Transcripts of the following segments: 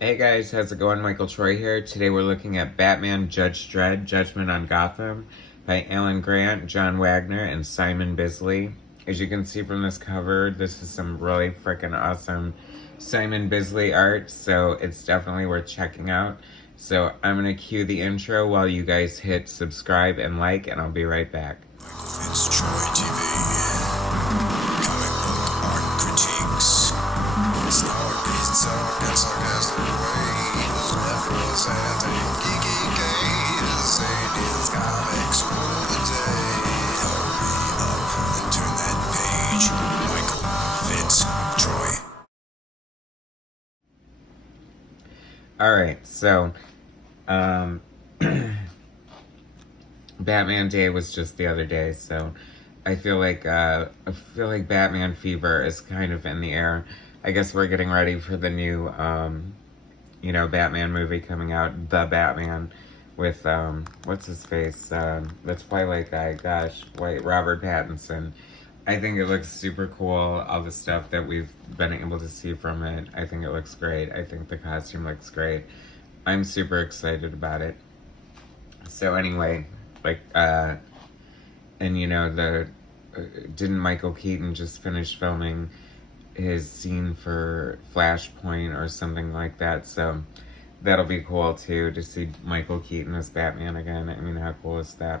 Hey guys, how's it going? Michael Troy here. Today we're looking at Batman Judge Dredd, Judgement on Gotham by Alan Grant, John Wagner, and Simon Bisley. As you can see from this cover, this is some really freaking awesome Simon Bisley art, so it's definitely worth checking out. So I'm going to cue the intro while you guys hit subscribe and like, and I'll be right back. MichaelFitzTroytv. Comic book art critiques. Snark, beast, talk, and sarcastic ways. Representing geeky gaze. Aliens, comics rule the day. Hurry up and turn that page. Michael Fitz Troy. Alright, so, Batman Day was just the other day, so I feel like Batman fever is kind of in the air. I guess we're getting ready for the new Batman movie coming out, The Batman, with what's his face? The Twilight guy, Robert Pattinson. I think it looks super cool, all the stuff that we've been able to see from it. I think it looks great. I think the costume looks great. I'm super excited about it. So anyway, didn't Michael Keaton just finish filming his scene for Flashpoint or something like that? So that'll be cool too, to see Michael Keaton as Batman again. I mean, how cool is that?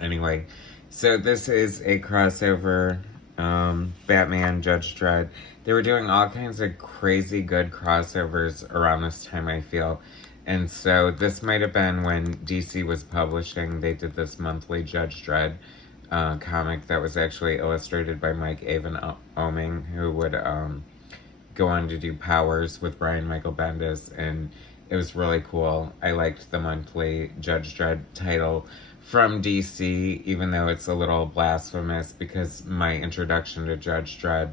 Anyway, so this is a crossover, Batman Judge Dredd. They were doing all kinds of crazy good crossovers around this time, I feel. And so this might have been when DC was publishing. They did this monthly Judge Dredd comic that was actually illustrated by Mike Avon Oeming, who would go on to do Powers with Brian Michael Bendis, and it was really cool. I liked the monthly Judge Dredd title from DC, even though it's a little blasphemous, because my introduction to Judge Dredd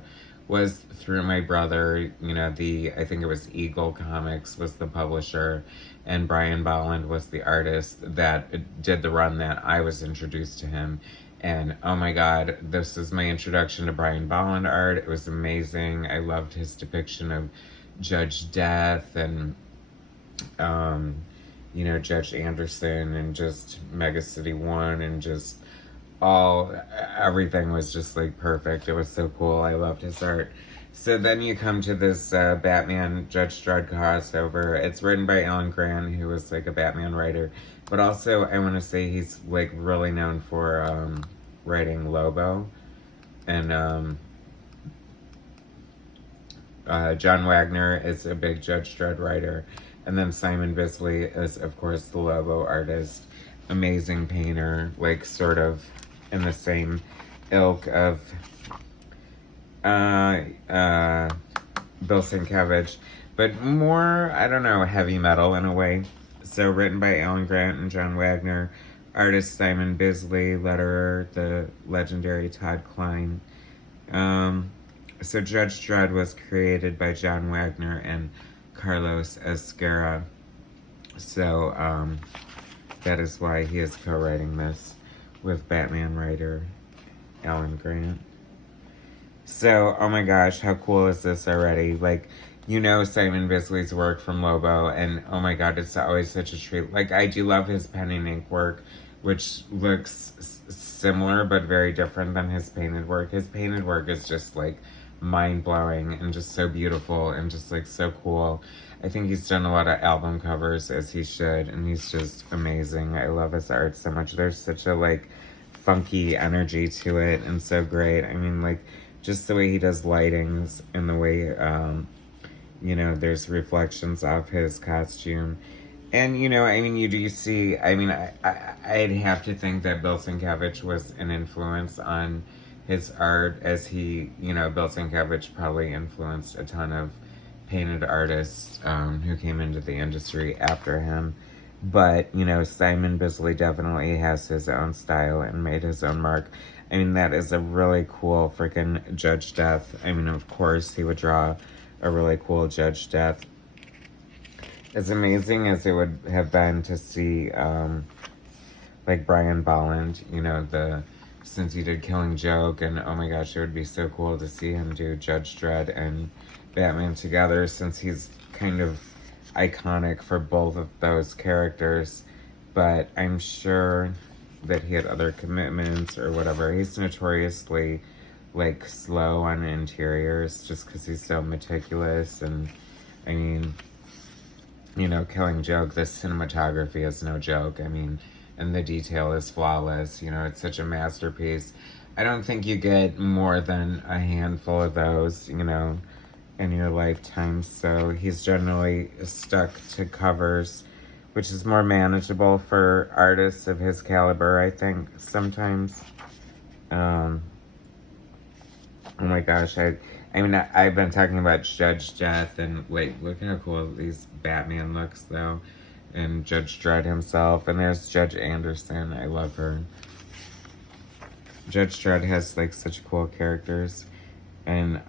was through my brother. I think it was Eagle Comics was the publisher, and Brian Bolland was the artist that did the run that I was introduced to him. And oh my god, this is my introduction to Brian Bolland art. It was amazing. I loved his depiction of Judge Death and Judge Anderson and just Mega City 1 and just everything was just like perfect. It was so cool. I loved his art. So then you come to this Batman Judge Dredd crossover. It's written by Alan Grant, who was like a Batman writer, but also I want to say he's like really known for writing Lobo. And John Wagner is a big Judge Dredd writer. And then Simon Bisley is, of course, the Lobo artist. Amazing painter, like sort of in the same ilk of Bill Sienkiewicz, but more, I don't know, heavy metal in a way. So written by Alan Grant and John Wagner, artist Simon Bisley, letterer the legendary Todd Klein. So Judge Dredd was created by John Wagner and Carlos Ezquerra. So that is why he is co-writing this with Batman writer Alan Grant. So, oh my gosh, how cool is this already? Like, Simon Bisley's work from Lobo, and oh my god, it's always such a treat. Like, I do love his pen and ink work, which looks similar but very different than his painted work. His painted work is just like mind-blowing and just so beautiful and just like so cool. I think he's done a lot of album covers, as he should, and he's just amazing. I love his art so much. There's such a like funky energy to it and so great. I mean, like, just the way he does lightings and the way there's reflections of his costume. And you do see, I'd have to think that Bill Sienkiewicz was an influence on his art, as Bill Sienkiewicz probably influenced a ton of painted artists who came into the industry after him. But, Simon Bisley definitely has his own style and made his own mark. I mean, that is a really cool freaking Judge Death. I mean, of course, he would draw a really cool Judge Death. As amazing as it would have been to see, like, Brian Bolland, since he did Killing Joke, and oh my gosh, it would be so cool to see him do Judge Dredd and Batman together, since he's kind of iconic for both of those characters. But I'm sure that he had other commitments or whatever. He's notoriously like slow on interiors just because he's so meticulous. And I mean, you know, Killing Joke, the cinematography is no joke. I mean, and the detail is flawless. You know, it's such a masterpiece. I don't think you get more than a handful of those, you know, in your lifetime. So he's generally stuck to covers, which is more manageable for artists of his caliber, I think, sometimes. Oh my gosh, I mean, I've been talking about Judge Death, and wait, look how cool these Batman looks, though. And Judge Dredd himself, and there's Judge Anderson. I love her. Judge Dredd has, like, such cool characters, and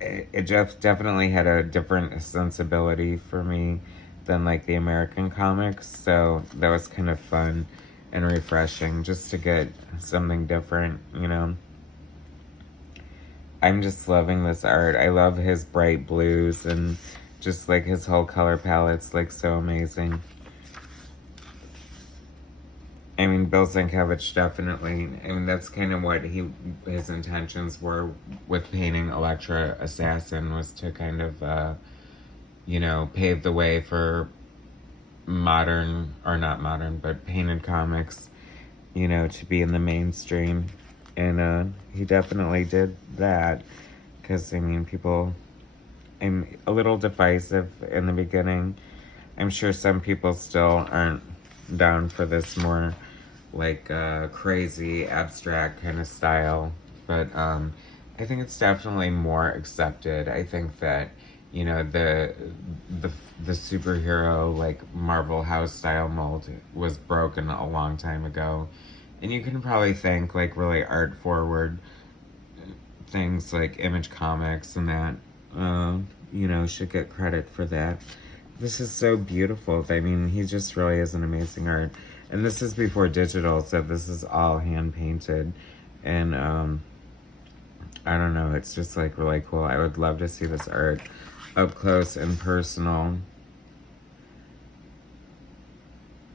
it just definitely had a different sensibility for me than, like, the American comics, so that was kind of fun and refreshing just to get something different, you know. I'm just loving this art. I love his bright blues, and just, like, his whole color palette's, like, so amazing. I mean, Bill Sienkiewicz definitely, I mean, that's kind of what his intentions were with painting Elektra Assassin, was to kind of, you know, pave the way for modern, or not modern, but painted comics, you know, to be in the mainstream. And he definitely did that, because, I mean, people, I'm a little divisive in the beginning. I'm sure some people still aren't down for this more, like, crazy, abstract kind of style. But I think it's definitely more accepted. I think that, you know, the superhero, like, Marvel house style mold was broken a long time ago. And you can probably think, like, really art forward things like Image Comics and that, you know, should get credit for that. This is so beautiful. I mean, he just really is an amazing art. And this is before digital, so this is all hand painted. And I don't know, it's just, like, really cool. I would love to see this art up close and personal.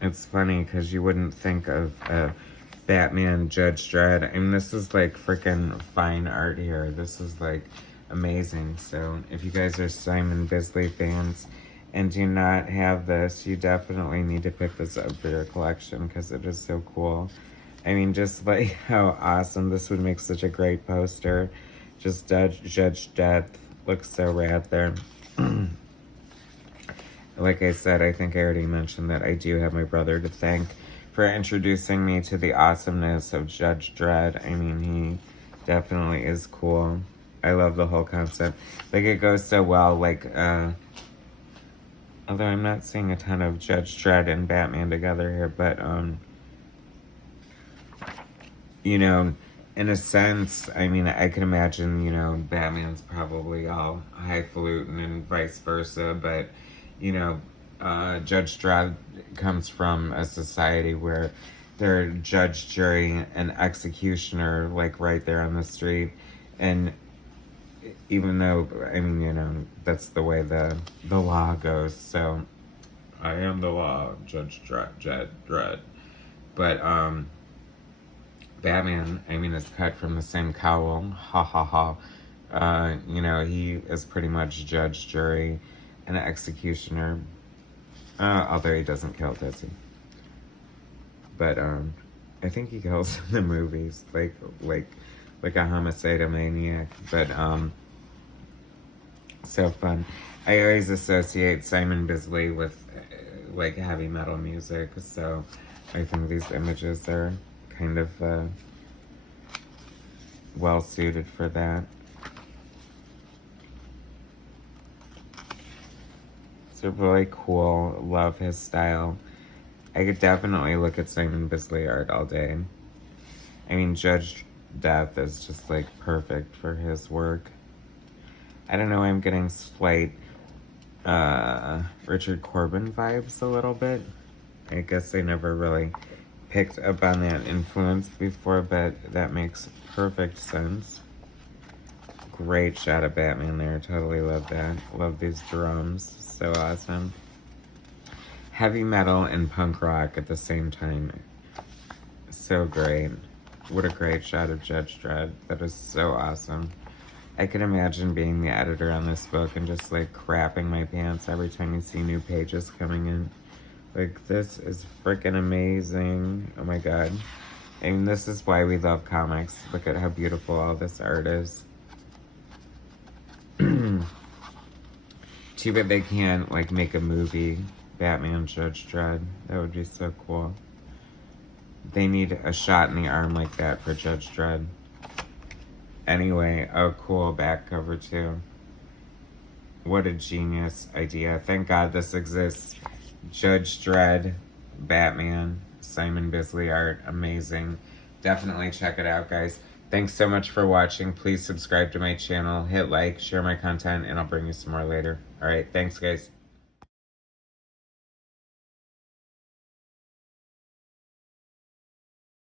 It's funny because you wouldn't think of Batman Judge Dredd. I mean, this is, like, freaking fine art here. This is, like, amazing. So if you guys are Simon Bisley fans and do not have this, you definitely need to pick this up for your collection, because it is so cool. I mean, just, like, how awesome. This would make such a great poster. Just Judge Death looks so rad there. Like I said, I think I already mentioned that I do have my brother to thank for introducing me to the awesomeness of Judge Dredd. I mean, he definitely is cool. I love the whole concept. Like, it goes so well, like, although I'm not seeing a ton of Judge Dredd and Batman together here, but, you know, in a sense, I mean, I can imagine, you know, Batman's probably all highfalutin and vice versa, but, you know, Judge Dredd comes from a society where they're judge, jury, and executioner, like, right there on the street. And even though, I mean, you know, that's the way the law goes. So, I am the law, Judge Dredd. But, Batman, I mean, is cut from the same cowl. Ha ha ha. You know, he is pretty much judge, jury, and executioner. Although he doesn't kill, does he? But, I think he kills in the movies, like a homicidal maniac. But, so fun. I always associate Simon Bisley with, like, heavy metal music, so I think these images are kind of, well suited for that. It's really cool. Love his style. I could definitely look at Simon Bisley art all day. I mean, Judge Death is just, like, perfect for his work. I don't know, I'm getting slight Richard Corbin vibes a little bit. I guess I never really picked up on that influence before, but that makes perfect sense. great shot of Batman there. Totally love that. Love these drums. So awesome. Heavy metal and punk rock at the same time. So great. What a great shot of Judge Dredd. That is so awesome. I can imagine being the editor on this book and just like crapping my pants every time you see new pages coming in. Like, this is freaking amazing. Oh my god. I mean, this is why we love comics. Look at how beautiful all this art is. Too bad they can't, like, make a movie, Batman Judge Dredd. That would be so cool. They need a shot in the arm like that for Judge Dredd. Anyway, oh cool, back cover too. What a genius idea. Thank God this exists. Judge Dredd, Batman, Simon Bisley art, amazing. Definitely check it out, guys. Thanks so much for watching. Please subscribe to my channel, hit like, share my content, and I'll bring you some more later. Alright, thanks guys.